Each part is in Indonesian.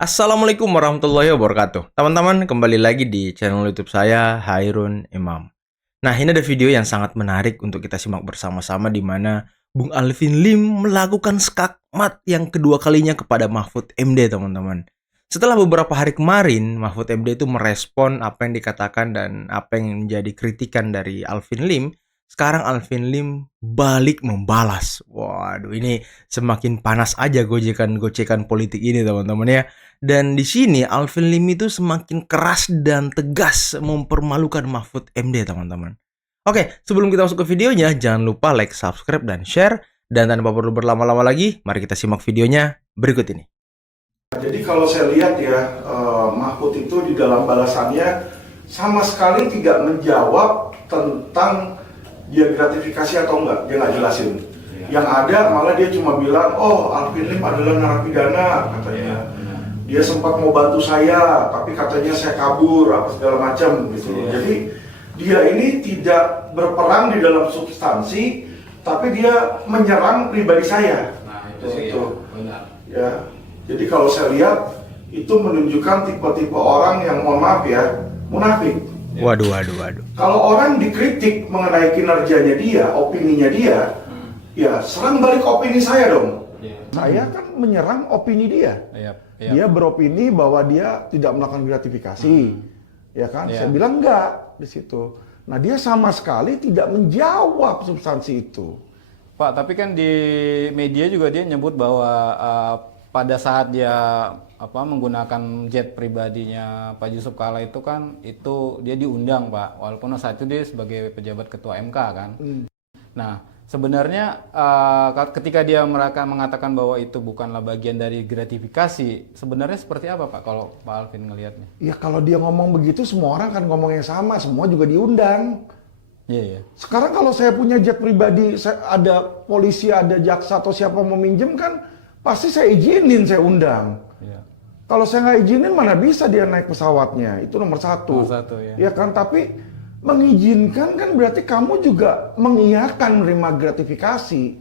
Assalamualaikum warahmatullahi wabarakatuh. Teman-teman, kembali lagi di channel YouTube saya, Hairun Imam. Nah, ini ada video yang sangat menarik untuk kita simak bersama-sama di mana Bung Alvin Lim melakukan skakmat yang kedua kalinya kepada Mahfud MD, teman-teman. Setelah beberapa hari kemarin, Mahfud MD itu merespon apa yang dikatakan dan apa yang menjadi kritikan dari Alvin Lim. Sekarang Alvin Lim balik membalas. Waduh, ini semakin panas aja gocekan politik ini, teman-teman ya. Dan di sini Alvin Lim itu semakin keras dan tegas mempermalukan Mahfud MD, teman-teman. Oke, sebelum kita masuk ke videonya, jangan lupa like, subscribe, dan share. Dan tanpa perlu berlama-lama lagi, mari kita simak videonya berikut ini. Jadi kalau saya lihat ya, Mahfud itu di dalam balasannya sama sekali tidak menjawab tentang dia gratifikasi atau enggak, dia nggak jelasin. Yang ada malah dia cuma bilang, oh Alvin Lim adalah narapidana, katanya. Dia sempat mau bantu saya, tapi katanya saya kabur, apa segala macam gitu. Jadi dia ini tidak berperang di dalam substansi, tapi dia menyerang pribadi saya. Nah, itu benar. Ya. Jadi kalau saya lihat itu menunjukkan tipe-tipe orang yang mohon maaf ya, munafik. Waduh. Kalau orang dikritik mengenai kinerjanya dia, opininya dia, ya serang balik opini saya dong. Saya kan menyerang opini dia. Dia beropini bahwa dia tidak melakukan gratifikasi, ya kan? Saya bilang enggak di situ. Nah dia sama sekali tidak menjawab substansi itu. Pak, tapi kan di media juga dia nyebut bahwa pada saat dia menggunakan jet pribadinya Pak Yusuf Kalla itu kan dia diundang, Pak. Walaupun saat itu dia sebagai pejabat ketua MK kan. Nah, sebenarnya ketika dia mengatakan bahwa itu bukanlah bagian dari gratifikasi, sebenarnya seperti apa, Pak, kalau Pak Alvin ngelihatnya? Ya kalau dia ngomong begitu semua orang kan ngomong yang sama, semua juga diundang. Iya. Sekarang kalau saya punya jet pribadi, ada polisi, ada jaksa atau siapa mau minjem kan, pasti saya izinin, saya undang. Iya. Kalau saya nggak izinin mana bisa dia naik pesawatnya, itu nomor satu. Nomor satu, ya. Ya kan, tapi mengizinkan kan berarti kamu juga mengiyakan menerima gratifikasi.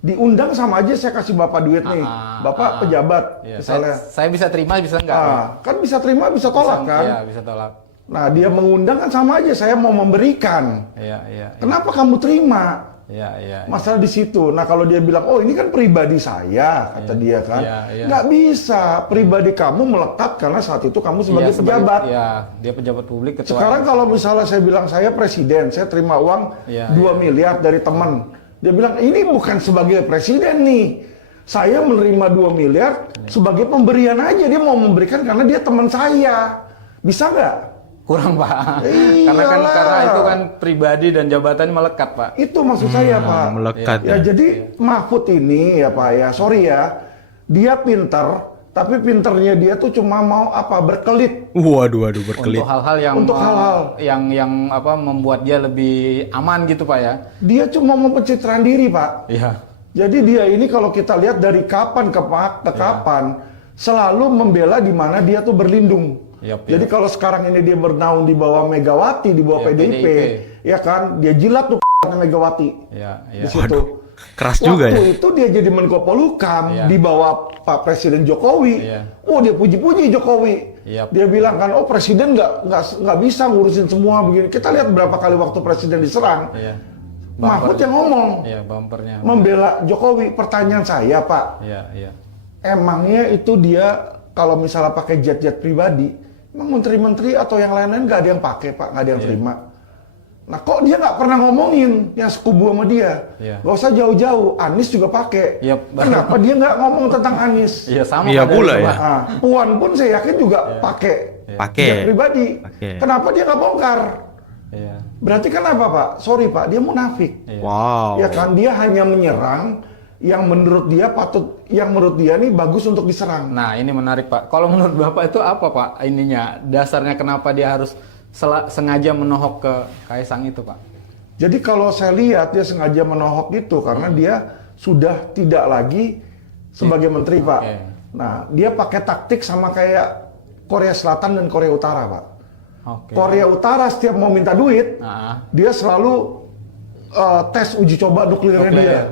Diundang sama aja saya kasih bapak duit nih, bapak pejabat Iya. misalnya. Saya bisa terima, bisa enggak? Kan bisa terima, bisa tolak kan? Iya, bisa tolak. Nah dia mengundang kan sama aja saya mau memberikan. Iya. Kenapa kamu terima? Iya. Masalah di situ. Nah kalau dia bilang, oh ini kan pribadi saya, kata dia kan, Iya. nggak bisa. Pribadi kamu melekat karena saat itu kamu sebagai pejabat. Iya, dia pejabat publik. Ketua. Sekarang kalau misalnya saya bilang saya presiden, saya terima uang 2 miliar dari teman, dia bilang ini bukan sebagai presiden nih. Saya menerima 2 miliar sebagai pemberian aja. Dia mau memberikan karena dia teman saya. Bisa nggak? Kurang, Pak. Iyalah. Karena itu kan pribadi dan jabatan melekat, Pak. Itu maksud saya, Pak. Melekat Ya, jadi Mahfud ini ya, Pak ya, sorry ya, dia pinter, tapi pinternya dia tuh cuma mau berkelit. Waduh, berkelit. Untuk hal-hal yang Untuk hal-hal. yang membuat dia lebih aman gitu, Pak ya. Dia cuma mau pencitraan diri, Pak. Iya. Jadi dia ini kalau kita lihat dari kapan ke kapan, selalu membela di mana dia tuh berlindung. Jadi kalau sekarang ini dia bernaung di bawah Megawati, di bawah PDIP, ya kan, dia jilat tuh Megawati. Iya. Di situ. Keras juga ya. Waktu itu dia jadi Menko Polhukam di bawah Pak Presiden Jokowi. Oh dia puji-puji Jokowi. Dia bilang kan, oh presiden nggak bisa ngurusin semua begini. Kita lihat berapa kali waktu presiden diserang. Mahfud yang ngomong. Bumpernya. Membela Jokowi. Pertanyaan saya, Pak. Iya. Emangnya itu dia kalau misalnya pakai jet-jet pribadi, emang menteri-menteri atau yang lain-lain nggak ada yang pakai, Pak, nggak ada yang terima. Nah, kok dia nggak pernah ngomongin yang sekubu sama dia? Nggak usah jauh-jauh, Anies juga pakai. Kenapa dia nggak ngomong tentang Anies? Iya, sama. Iya pula ya. Nah, Puan pun saya yakin juga pakai jet pribadi. Kenapa dia nggak bongkar? Berarti kenapa, Pak? Sorry, Pak, dia munafik. Wow. Ya kan, dia hanya menyerang yang menurut dia nih bagus untuk diserang. Nah, ini menarik, Pak. Kalau menurut Bapak itu apa, Pak? Ininya, dasarnya kenapa dia harus sengaja menohok ke Kaisang itu, Pak? Jadi kalau saya lihat dia sengaja menohok itu karena dia sudah tidak lagi sebagai menteri, Pak. Nah, dia pakai taktik sama kayak Korea Selatan dan Korea Utara, Pak. Korea Utara setiap mau minta duit, dia selalu tes uji coba nuklirnya dia.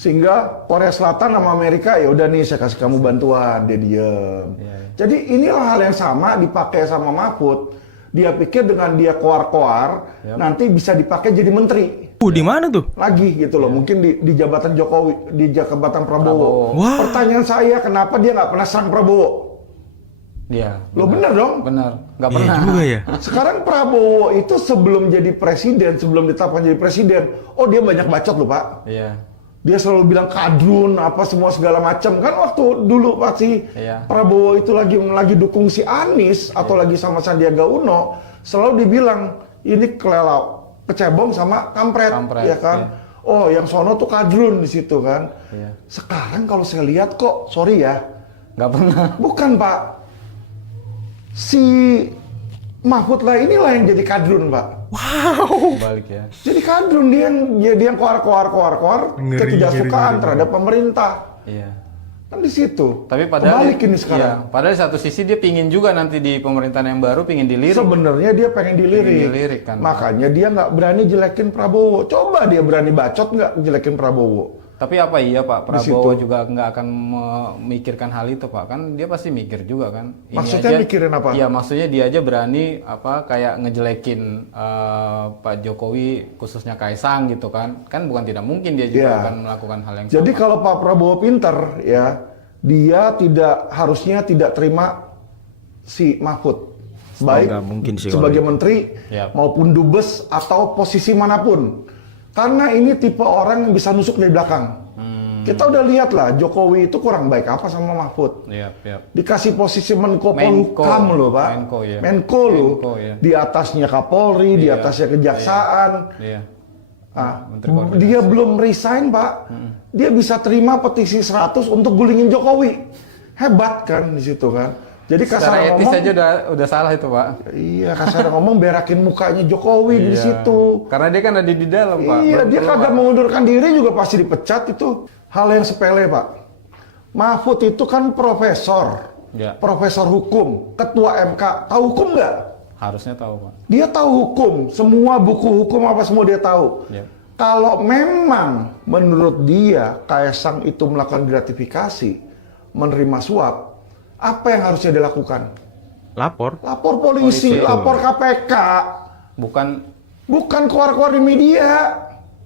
Sehingga Korea Selatan sama Amerika, ya udah nih saya kasih kamu bantuan, dia diem. Jadi inilah hal yang sama dipakai sama Mahfud. Dia pikir dengan dia koar-koar, nanti bisa dipakai jadi menteri. Di mana tuh? Lagi gitu loh, mungkin di jabatan Jokowi, di jabatan Prabowo. Wah. Pertanyaan saya, kenapa dia nggak pernah serang Prabowo? Iya. Lo bener dong? Benar. Nggak Iya pernah. juga ya. Sekarang Prabowo itu sebelum jadi presiden, sebelum ditetapkan jadi presiden, oh dia banyak bacot loh Pak. Iya. Dia selalu bilang kadrun, apa semua segala macam. Kan waktu dulu pasti Iya. Prabowo itu lagi dukung si Anies atau lagi sama Sandiaga Uno, selalu dibilang ini kelelau, kecebong sama kampret, ya kan? Iya. Oh, yang sono tuh kadrun di situ kan. Iya. Sekarang kalau saya lihat kok, sorry ya, Nggak pernah. bukan Pak. Si Mahfud lah inilah yang jadi kadrun Pak. Balik ya. Jadi kadrun dia yang koar Ngeri, ketidaksukaan ngeri. terhadap pemerintah. Iya. Kan di situ. Tapi padahal Kebalik ini sekarang. Iya, padahal di satu sisi dia pingin juga nanti di pemerintahan yang baru pingin dilirik. Sebenarnya dia pengen dilirik. Pengen dilirik kan. Makanya dia nggak berani jelekin Prabowo. Coba dia berani bacot nggak jelekin Prabowo. Tapi apa iya Pak Di Prabowo situ. juga nggak akan memikirkan hal itu Pak, kan dia pasti mikir juga kan. Maksudnya mikirin apa? Iya maksudnya dia aja berani apa kayak ngejelekin Pak Jokowi khususnya Kaisang gitu kan, kan bukan tidak mungkin dia juga Iya. akan melakukan hal yang Jadi sama. kalau Pak Prabowo pinter ya, dia harusnya tidak terima si Mahfud. Baik nggak mungkin sih sebagai kalau menteri Yap. maupun dubes atau posisi manapun. Karena ini tipe orang yang bisa nusuk dari belakang. Kita udah lihat lah, Jokowi itu kurang baik apa sama Mahfud. Iya, iya. Dikasih posisi Menko Menko. Polhukam loh Pak. Menko, ya. Menko loh. Menko, ya. Di atasnya Kapolri, di Iya, atasnya Kejaksaan. Iya. Ah, Menteri Koordinasi. dia belum resign Pak. Dia bisa terima petisi 100 untuk gulingin Jokowi. Hebat kan di situ kan. Jadi Secara kasar etis ngomong, aja udah salah itu Pak. iya kasar ngomong berakin mukanya Jokowi di Iya. situ. Karena dia kan ada di dalam Pak. Iya, Belum dia keluar. kagak mengundurkan diri juga pasti dipecat itu. Hal yang sepele, Pak. Mahfud itu kan profesor. Ya. Profesor hukum, ketua MK. Tahu hukum nggak? Harusnya tahu Pak. Dia tahu hukum. Semua buku hukum apa semua dia tahu. Ya. Kalau memang menurut dia Kaisang itu melakukan gratifikasi, menerima suap, apa yang harusnya dilakukan? Lapor. Lapor polisi, Polisi. lapor KPK. Bukan keluar-keluar di media.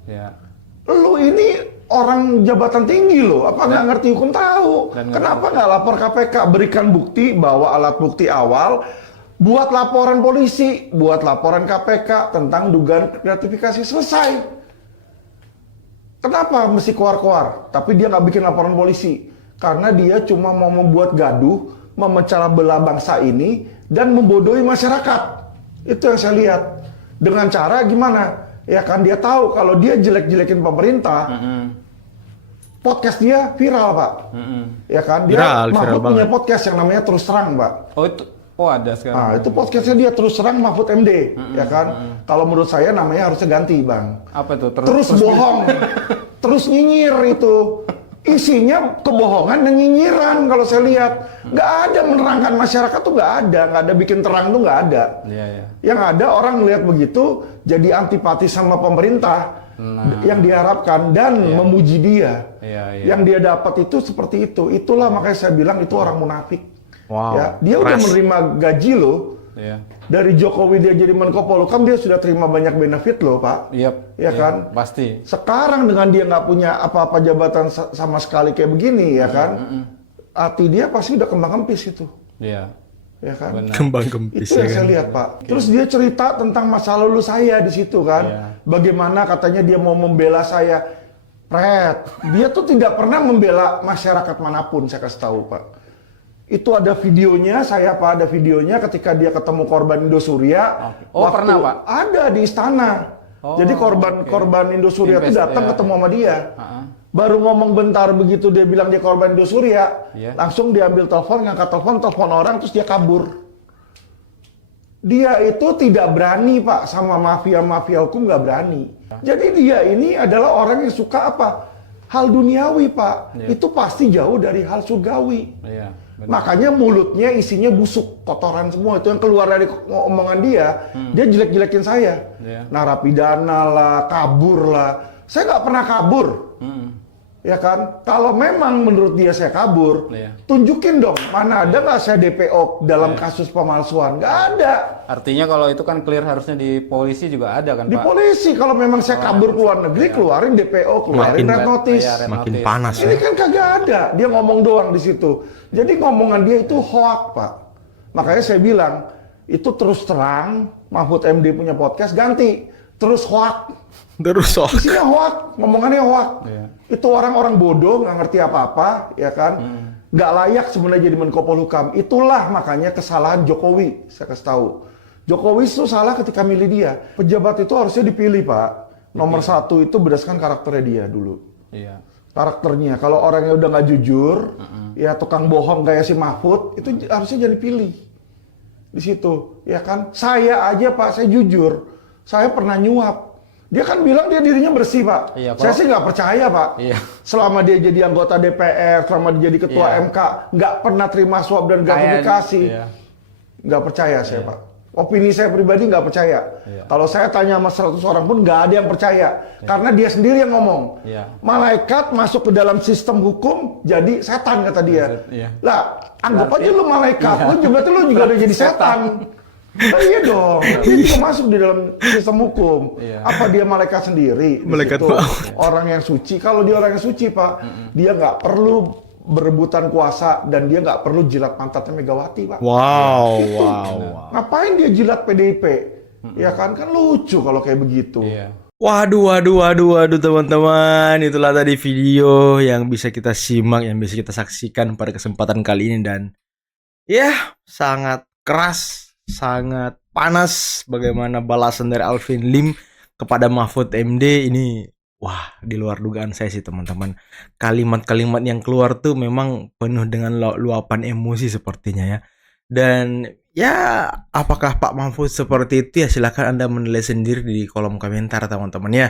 Ya. Lu ini orang jabatan tinggi loh, apa nggak ngerti hukum tahu? Dan nggak Kenapa nggak lapor KPK? Berikan bukti, bawa alat bukti awal, buat laporan polisi, buat laporan KPK tentang dugaan gratifikasi, selesai. Kenapa mesti keluar-keluar? Tapi dia nggak bikin laporan polisi. Karena dia cuma mau membuat gaduh, memecah belah bangsa ini, dan membodohi masyarakat. Itu yang saya lihat. Dengan cara gimana? Ya kan dia tahu kalau dia jelek-jelekin pemerintah, podcast dia viral Pak. Ya kan dia Viral Mahfud punya banget. podcast yang namanya Terus Terang Pak. Oh ada sekarang. Nah itu podcastnya dia Terus Terang Mahfud MD. Ya kan. Kalau menurut saya namanya harusnya ganti Bang. Apa itu? Terus bohong, terus nyinyir itu. Isinya kebohongan dan nyinyiran kalau saya lihat. Nggak ada menerangkan masyarakat tuh nggak ada bikin terang tuh nggak ada. Iya, iya. Yang ada orang ngelihat begitu jadi antipati sama pemerintah yang diharapkan dan memuji dia. Iya, iya. Yang dia dapat itu seperti itu. Itulah makanya saya bilang itu orang munafik. Wow. Ya, dia udah Keras. menerima gaji loh. Iya. Dari Jokowi dia jadi Menko Polhukam dia sudah terima banyak benefit loh Pak. Iya. Ya kan? Pasti. Sekarang dengan dia nggak punya apa-apa jabatan sama sekali kayak begini ya kan, hati dia pasti udah kembang kempis itu, Iya. ya kan? Benar. Kembang kempis Itu ya yang saya kan. lihat Pak. Terus dia cerita tentang masa lalu saya di situ kan, Iya. bagaimana katanya dia mau membela saya, Pret. Dia tuh tidak pernah membela masyarakat manapun saya kasih tahu Pak. Itu ada videonya, saya Pak ada videonya ketika dia ketemu korban Indosuria. Oke. Oh, pernah, Pak? Ada di istana. Oh, Jadi korban Indosuria itu datang ketemu sama dia. Baru ngomong bentar begitu dia bilang dia korban Indosuria, Iya. langsung diambil telepon, ngangkat telepon orang, terus dia kabur. Dia itu tidak berani Pak sama mafia-mafia hukum nggak berani. Jadi dia ini adalah orang yang suka apa? Hal duniawi Pak. Iya. Itu pasti jauh dari hal surgawi. Iya. Benar. Makanya mulutnya isinya busuk, kotoran semua. Itu yang keluar dari omongan dia. Dia jelek-jelekin saya. Iya. Narapidana lah, kabur lah. Saya nggak pernah kabur. Ya kan? Kalau memang menurut dia saya kabur, Iya. tunjukin dong, mana ada nggak saya DPO dalam kasus pemalsuan? Nggak ada. Artinya kalau itu kan clear harusnya di polisi juga ada kan Di Pak? polisi, kalau memang saya kabur ke luar negeri, keluarin DPO, keluarin Makin- red notice. Iya, red Makin notice. panas Ini ya. kan kagak ada, dia ngomong doang di situ. Jadi ngomongan dia itu hoak, Pak. Makanya saya bilang, itu terus terang, Mahfud MD punya podcast, ganti. Terus hoak. Terus sok. Isinya hoak, ngomongannya hoak. Iya. Itu orang-orang bodoh, nggak ngerti apa-apa, ya kan? Nggak layak sebenarnya jadi Menko Polhukam. Itulah makanya kesalahan Jokowi, saya kasih tahu. Jokowi itu salah ketika milih dia. Pejabat itu harusnya dipilih, Pak. Nomor satu itu berdasarkan karakternya dia dulu. Iya. Karakternya. Kalau orangnya udah nggak jujur, ya tukang bohong kayak si Mahfud, itu harusnya jadi pilih. Di situ, ya kan? Saya aja, Pak, saya jujur. Saya pernah nyuap. Dia kan bilang dia dirinya bersih, Pak. Iya, Saya kalau- sih nggak percaya, Pak. Iya. Selama dia jadi anggota DPR, selama dia jadi ketua Iya. MK, nggak pernah terima suap dan gratifikasi. Iya. Nggak percaya saya, Pak. Opini saya pribadi nggak percaya. Iya. Kalau saya tanya sama 100 orang pun nggak ada yang percaya. Karena dia sendiri yang ngomong. Iya. Malaikat masuk ke dalam sistem hukum jadi setan, kata dia. Iya. Lah, anggap Berarti- aja lu malaikat. Iya. Lu juga udah jadi setan. Nah, iya dong. Dia juga masuk di dalam sistem hukum. Iya. Apa dia malaikat sendiri? Di Malaikat situ? maut. Orang yang suci. Kalau dia orang yang suci, Pak, dia nggak perlu berebutan kuasa dan dia nggak perlu jilat pantatnya Megawati, Pak. Wow, wow. Ngapain dia jilat PDIP? Ya kan lucu kalau kayak begitu. Iya. Waduh teman-teman, itulah tadi video yang bisa kita simak, yang bisa kita saksikan pada kesempatan kali ini, dan ya sangat keras, sangat panas bagaimana balasan dari Alvin Lim kepada Mahfud MD ini. Wah, di luar dugaan saya sih teman-teman. Kalimat-kalimat yang keluar tuh memang penuh dengan luapan emosi sepertinya ya. Dan ya, apakah Pak Mahfud seperti itu ya, silahkan Anda menilai sendiri di kolom komentar teman-teman ya.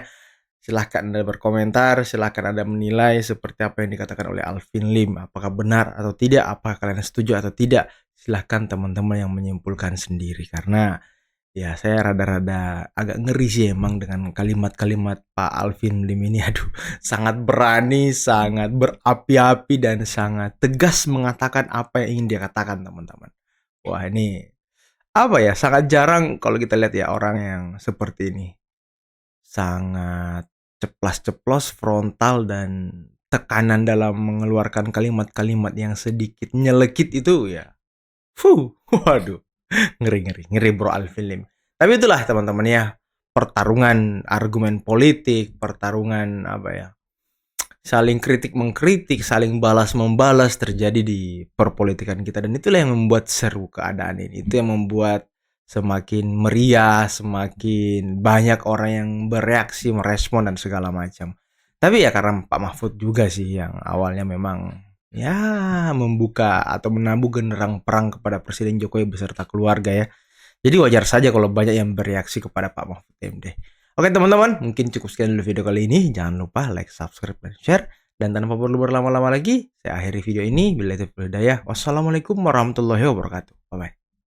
Silahkan Anda berkomentar, silahkan Anda menilai seperti apa yang dikatakan oleh Alvin Lim. Apakah benar atau tidak, apakah kalian setuju atau tidak. Silahkan teman-teman yang menyimpulkan sendiri. Karena ya saya rada-rada agak ngeri sih emang dengan kalimat-kalimat Pak Alvin Lim ini. Aduh, sangat berani, sangat berapi-api, dan sangat tegas mengatakan apa yang ingin dia katakan teman-teman. Wah, ini apa ya, sangat jarang kalau kita lihat ya orang yang seperti ini. Sangat ceplas-ceplos, frontal, dan tekanan dalam mengeluarkan kalimat-kalimat yang sedikit nyelekit itu ya. Waduh. Ngeri bro Alvin Lim. Tapi itulah teman-teman ya, pertarungan argumen politik, pertarungan apa ya, saling kritik mengkritik, saling balas membalas terjadi di perpolitikan kita, dan itulah yang membuat seru keadaan ini. Itu yang membuat semakin meriah, semakin banyak orang yang bereaksi, merespon dan segala macam. Tapi ya karena Pak Mahfud juga sih yang awalnya memang ya membuka atau menabuh genderang perang kepada Presiden Jokowi beserta keluarga ya. Jadi wajar saja kalau banyak yang bereaksi kepada Pak Mahfud MD. Oke teman-teman, mungkin cukup sekian dulu video kali ini. Jangan lupa like, subscribe, dan share. Dan tanpa perlu berlama-lama lagi, saya akhiri video ini. Billahi taufiq wal hidayah. Wassalamualaikum warahmatullahi wabarakatuh. Bye-bye.